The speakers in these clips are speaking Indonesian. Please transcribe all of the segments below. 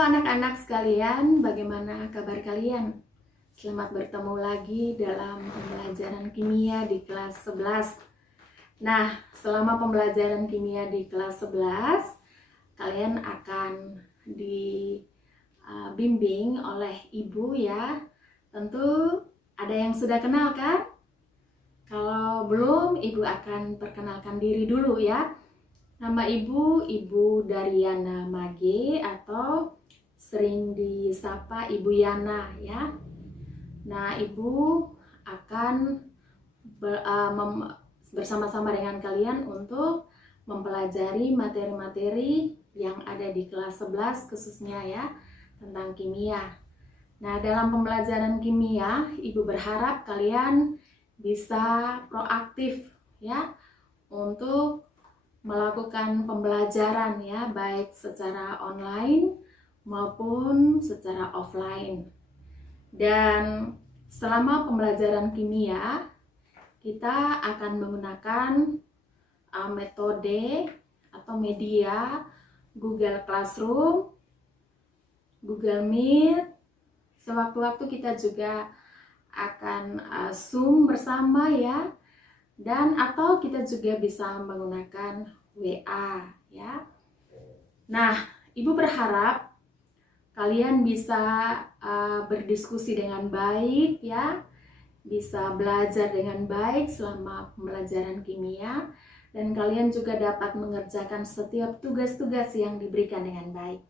Halo anak-anak sekalian, bagaimana kabar kalian? Selamat bertemu lagi dalam pembelajaran kimia di kelas 11. Nah, selama pembelajaran kimia di kelas 11, kalian akan dibimbing oleh ibu ya. Tentu ada yang sudah kenal kan? Kalau belum, ibu akan perkenalkan diri dulu ya. Nama ibu, Ibu Daryana Mage atau sering disapa Ibu Yana ya. Nah, ibu akan bersama-sama dengan kalian untuk mempelajari materi-materi yang ada di kelas 11 khususnya ya, tentang kimia. Nah, dalam pembelajaran kimia, ibu berharap kalian bisa proaktif ya untuk melakukan pembelajaran ya, baik secara online maupun secara offline. Dan selama pembelajaran kimia, kita akan menggunakan metode atau media Google Classroom, Google Meet. Sewaktu-waktu kita juga akan Zoom bersama ya. Dan atau kita juga bisa menggunakan WA ya. Nah, ibu berharap kalian bisa berdiskusi dengan baik ya, bisa belajar dengan baik selama pembelajaran kimia, dan kalian juga dapat mengerjakan setiap tugas-tugas yang diberikan dengan baik.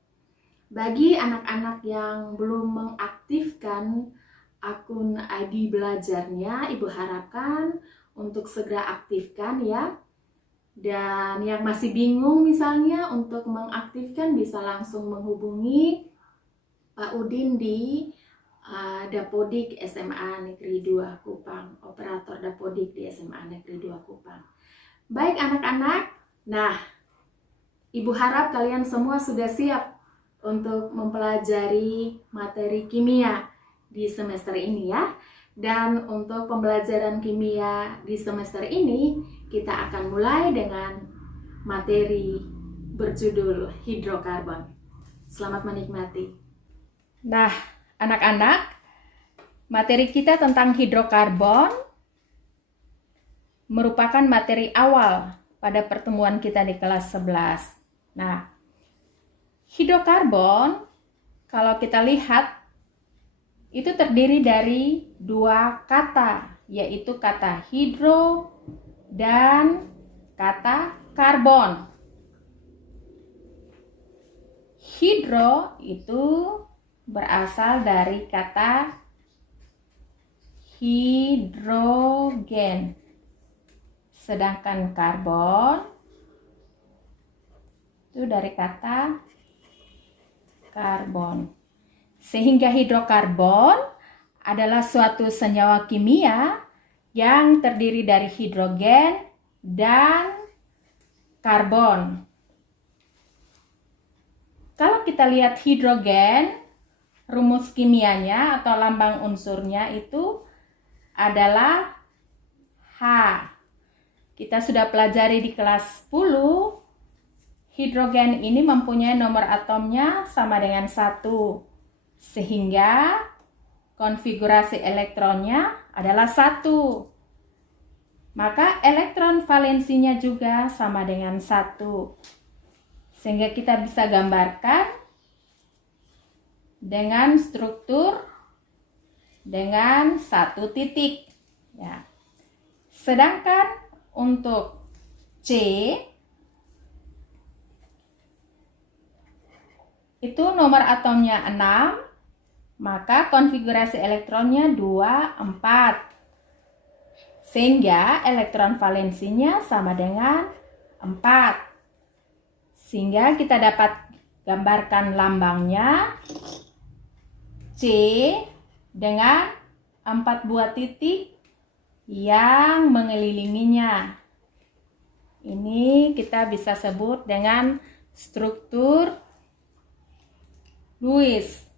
Bagi anak-anak yang belum mengaktifkan akun ID belajarnya, ibu harapkan untuk segera aktifkan ya. Dan yang masih bingung misalnya untuk mengaktifkan, bisa langsung menghubungi Pak Udin di Dapodik SMA Negeri 2 Kupang, operator Dapodik di SMA Negeri 2 Kupang. Baik anak-anak, nah ibu harap kalian semua sudah siap untuk mempelajari materi kimia di semester ini ya. Dan untuk pembelajaran kimia di semester ini, kita akan mulai dengan materi berjudul hidrokarbon. Selamat menikmati. Nah, anak-anak, materi kita tentang hidrokarbon merupakan materi awal pada pertemuan kita di kelas 11. Nah, hidrokarbon, kalau kita lihat, itu terdiri dari dua kata, yaitu kata hidro dan kata karbon. Hidro itu berasal dari kata hidrogen, sedangkan karbon itu dari kata karbon. Sehingga hidrokarbon adalah suatu senyawa kimia yang terdiri dari hidrogen dan karbon. Kalau kita lihat hidrogen, rumus kimianya atau lambang unsurnya itu adalah H. Kita sudah pelajari di kelas 10, hidrogen ini mempunyai nomor atomnya sama dengan 1. Sehingga konfigurasi elektronnya adalah 1. Maka elektron valensinya juga sama dengan 1. Sehingga kita bisa gambarkan dengan struktur dengan 1 titik. Ya. Sedangkan untuk C itu nomor atomnya 6. Maka konfigurasi elektronnya 2, 4. Sehingga elektron valensinya sama dengan 4. Sehingga kita dapat gambarkan lambangnya C dengan 4 buah titik yang mengelilinginya. Ini kita bisa sebut dengan struktur Lewis.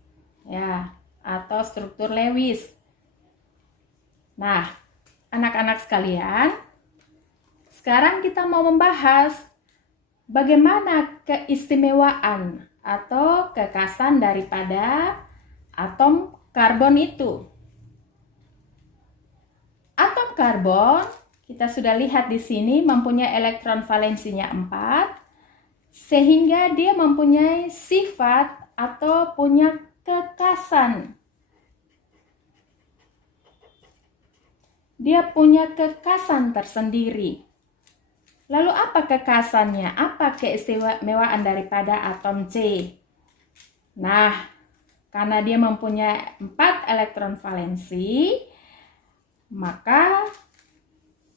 Ya, atau struktur Lewis. Nah, anak-anak sekalian, sekarang kita mau membahas bagaimana keistimewaan atau kekasan daripada atom karbon itu. Atom karbon kita sudah lihat di sini mempunyai elektron valensinya 4, sehingga dia mempunyai sifat atau punya kekasan. Dia punya kekasan tersendiri. Lalu apa kekasannya? Apa keistimewaan daripada atom C? Nah, karena dia mempunyai 4 elektron valensi, maka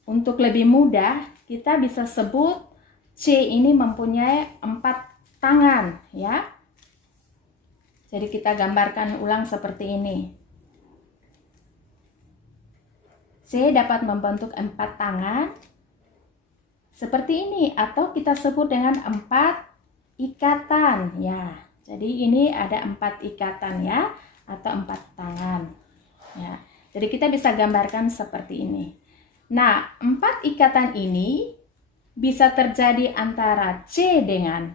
untuk lebih mudah kita bisa sebut C ini mempunyai 4 tangan, ya. Jadi kita gambarkan ulang seperti ini. C dapat membentuk 4 tangan seperti ini, atau kita sebut dengan 4 ikatan, ya. Jadi ini ada 4 ikatan, ya, atau 4 tangan, ya. Jadi kita bisa gambarkan seperti ini. Nah, 4 ikatan ini bisa terjadi antara C dengan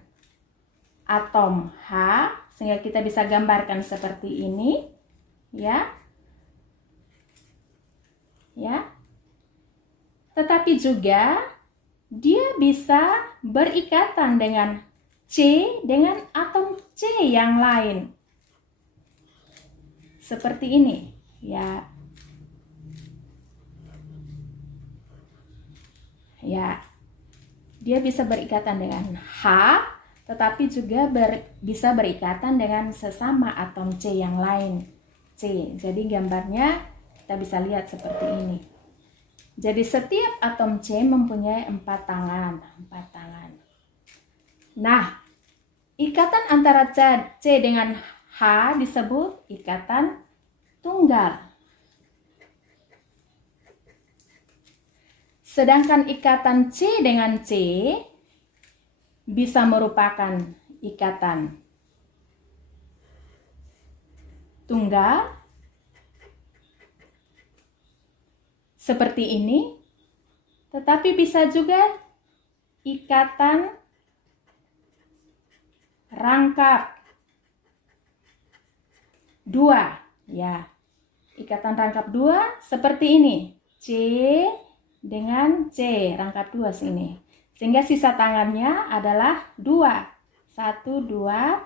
atom H, sehingga kita bisa gambarkan seperti ini, ya. Ya. Tetapi juga dia bisa berikatan dengan C dengan atom C yang lain. Seperti ini, ya. Ya. Dia bisa berikatan dengan H, tetapi juga bisa berikatan dengan sesama atom C yang lain, C. Jadi gambarnya kita bisa lihat seperti ini. Jadi setiap atom C mempunyai 4 tangan, 4 tangan. Nah, ikatan antara C dengan H disebut ikatan tunggal. Sedangkan ikatan C dengan C bisa merupakan ikatan tunggal seperti ini, tetapi bisa juga ikatan rangkap 2, ya. Ikatan rangkap 2 seperti ini, C dengan C, rangkap 2 sini. Sehingga sisa tangannya adalah 2, 1, 2,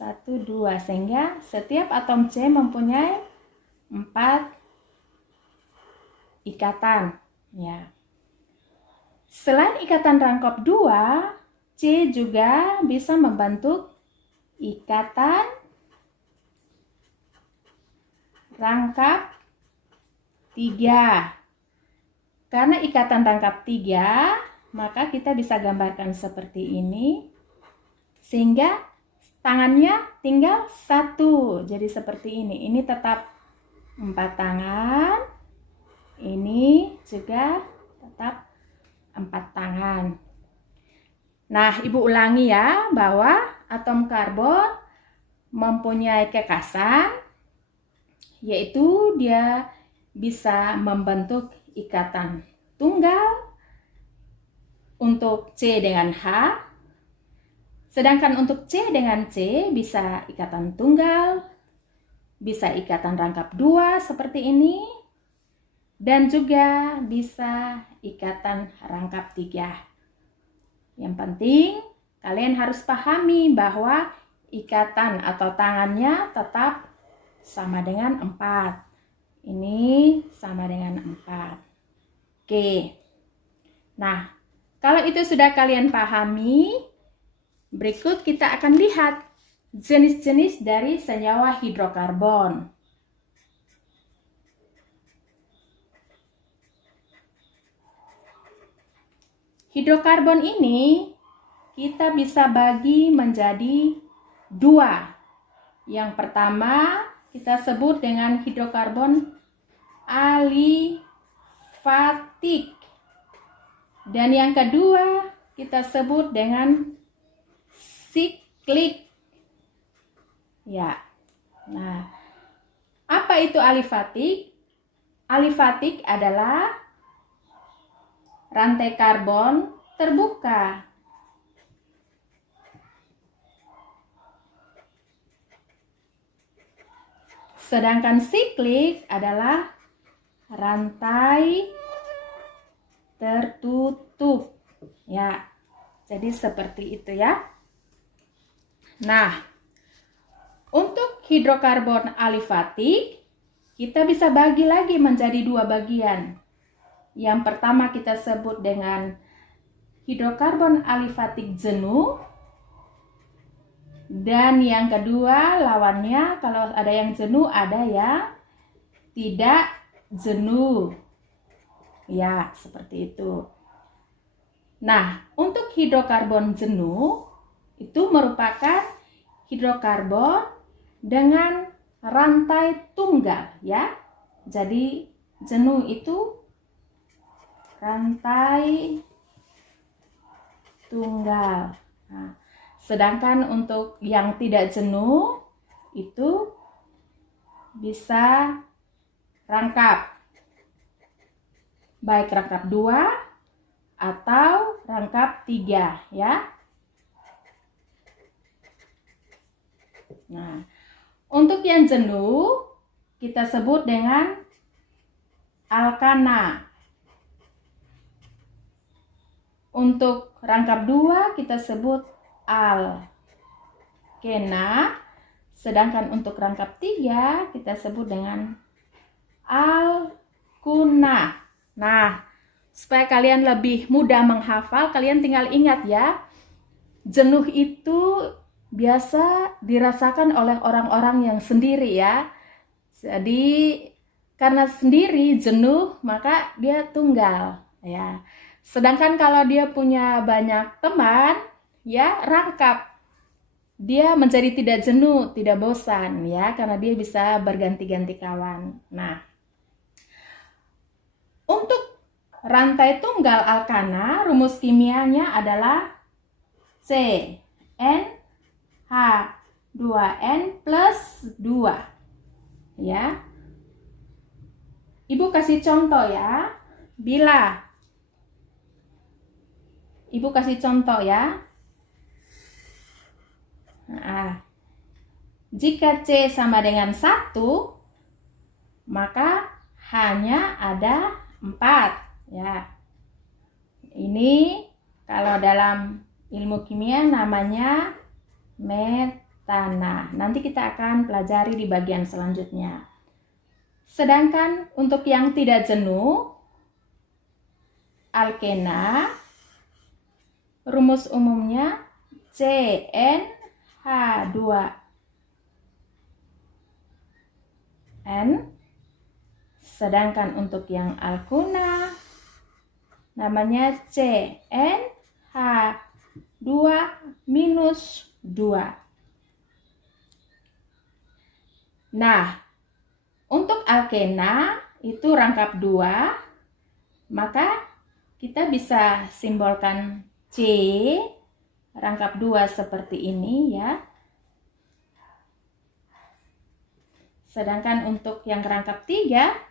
1, 2, sehingga setiap atom C mempunyai 4 ikatan, ya. Selain ikatan rangkap 2, C juga bisa membentuk ikatan rangkap 3. Karena ikatan rangkap 3, maka kita bisa gambarkan seperti ini, sehingga tangannya tinggal 1. Jadi seperti ini. Ini tetap 4 tangan. Ini juga tetap 4 tangan. Nah, Ibu ulangi ya, bahwa atom karbon mempunyai kekasan, yaitu dia bisa membentuk ikatan tunggal untuk C dengan H. Sedangkan untuk C dengan C bisa ikatan tunggal, bisa ikatan rangkap 2 seperti ini, dan juga bisa ikatan rangkap 3. Yang penting kalian harus pahami bahwa ikatan atau tangannya tetap sama dengan 4. Ini sama dengan 4. Oke. Nah, kalau itu sudah kalian pahami, berikut kita akan lihat jenis-jenis dari senyawa hidrokarbon. Hidrokarbon ini kita bisa bagi menjadi 2. Yang pertama kita sebut dengan hidrokarbon alifatik. Dan yang kedua kita sebut dengan siklik. Ya. Nah, apa itu alifatik? Alifatik adalah rantai karbon terbuka. Sedangkan siklik adalah rantai tertutup. Ya, jadi seperti itu ya. Nah, untuk hidrokarbon alifatik, kita bisa bagi lagi menjadi dua bagian. Yang pertama kita sebut dengan hidrokarbon alifatik jenuh. Dan yang kedua lawannya, kalau ada yang jenuh, ada yang tidak jenuh. Ya, seperti itu. Nah, untuk hidrokarbon jenuh itu merupakan hidrokarbon dengan rantai tunggal ya. Jadi jenuh itu rantai tunggal. Nah, sedangkan untuk yang tidak jenuh itu bisa rangkap, baik rangkap 2 atau rangkap 3 ya. Nah, untuk yang jenuh kita sebut dengan alkana. Untuk rangkap 2 kita sebut alkena. Sedangkan untuk rangkap 3 kita sebut dengan alkuna. Nah, supaya kalian lebih mudah menghafal, kalian tinggal ingat ya. Jenuh itu biasa dirasakan oleh orang-orang yang sendiri ya. Jadi karena sendiri jenuh, maka dia tunggal ya. Sedangkan kalau dia punya banyak teman, ya rangkap. Dia menjadi tidak jenuh, tidak bosan ya, karena dia bisa berganti-ganti kawan. Nah, untuk rantai tunggal alkana, rumus kimianya adalah CnH2n plus 2 ya. Ibu kasih contoh ya. Ibu kasih contoh ya. Nah, jika C sama dengan 1, maka hanya ada 4 ya. Ini kalau dalam ilmu kimia namanya metana. Nanti kita akan pelajari di bagian selanjutnya. Sedangkan untuk yang tidak jenuh, alkena, rumus umumnya CnH2n. Sedangkan untuk yang alkuna namanya CnH2 minus 2. Nah, untuk alkena itu rangkap 2, maka kita bisa simbolkan C rangkap 2 seperti ini ya. Sedangkan untuk yang rangkap 3,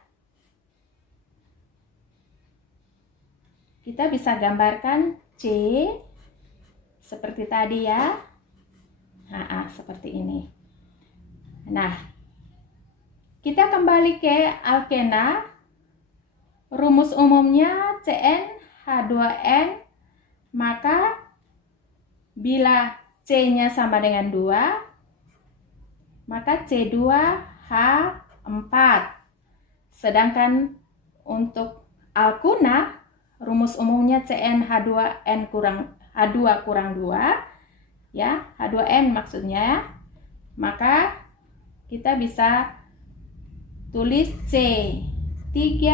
kita bisa gambarkan C seperti tadi ya. Nah, seperti ini. Nah, kita kembali ke alkena. Rumus umumnya CnH2n, maka bila C-nya sama dengan 2, maka C2H4. Sedangkan untuk alkuna, rumus umumnya CnH2n kurang H2 kurang 2 ya, H2n maksudnya. Maka kita bisa tulis C3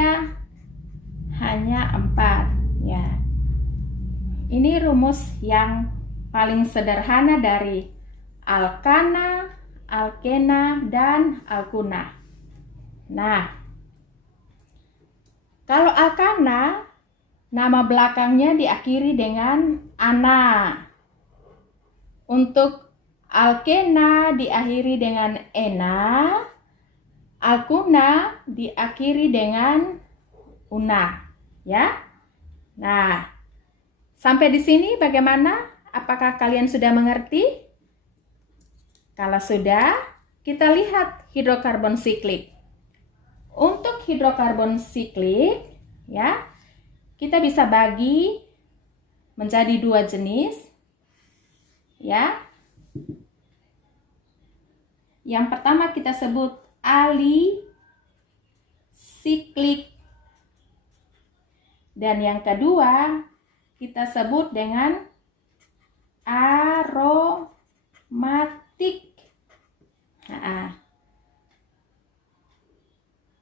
hanya 4 ya. Ini rumus yang paling sederhana dari alkana, alkena, dan alkuna. Nah, kalau alkana, nama belakangnya diakhiri dengan ana. Untuk alkena diakhiri dengan ena, alkuna diakhiri dengan una, ya. Nah, sampai di sini bagaimana? Apakah kalian sudah mengerti? Kalau sudah, kita lihat hidrokarbon siklik. Untuk hidrokarbon siklik, ya, kita bisa bagi menjadi 2 jenis, ya. Yang pertama kita sebut alisiklik, dan yang kedua kita sebut dengan aromatik. Nah,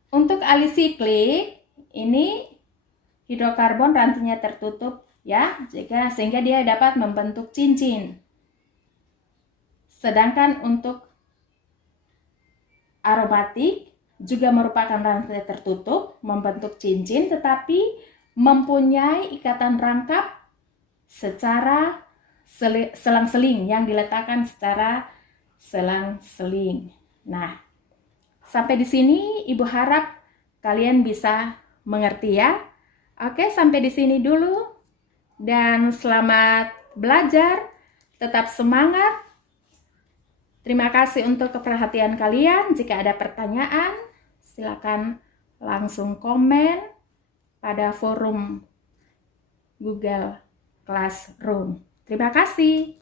untuk alisiklik ini hidrokarbon rantainya tertutup, ya, sehingga dia dapat membentuk cincin. Sedangkan untuk aromatik juga merupakan rantai tertutup, membentuk cincin, tetapi mempunyai ikatan rangkap secara selang-seling yang diletakkan secara selang-seling. Nah, sampai di sini Ibu harap kalian bisa mengerti ya. Oke, sampai di sini dulu. Dan selamat belajar. Tetap semangat. Terima kasih untuk keperhatian kalian. Jika ada pertanyaan, silakan langsung komen pada forum Google Classroom. Terima kasih.